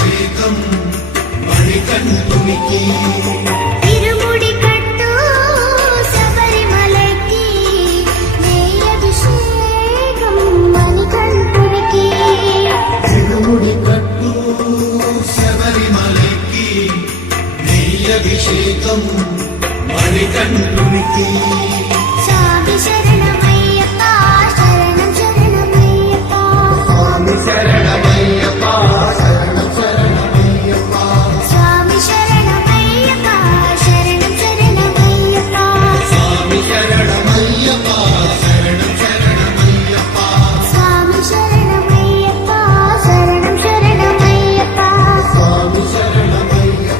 అభిషేకం మణికంఠునికి ఇరుముడి కట్టు శబరిమలకి నెయ్యభిషేకం మణికంఠునికి ఇరుముడి కట్టు శబరిమలకి నెయ్యభిషేకం మణికంఠునికి స్వామి శరణమయ్యప్ప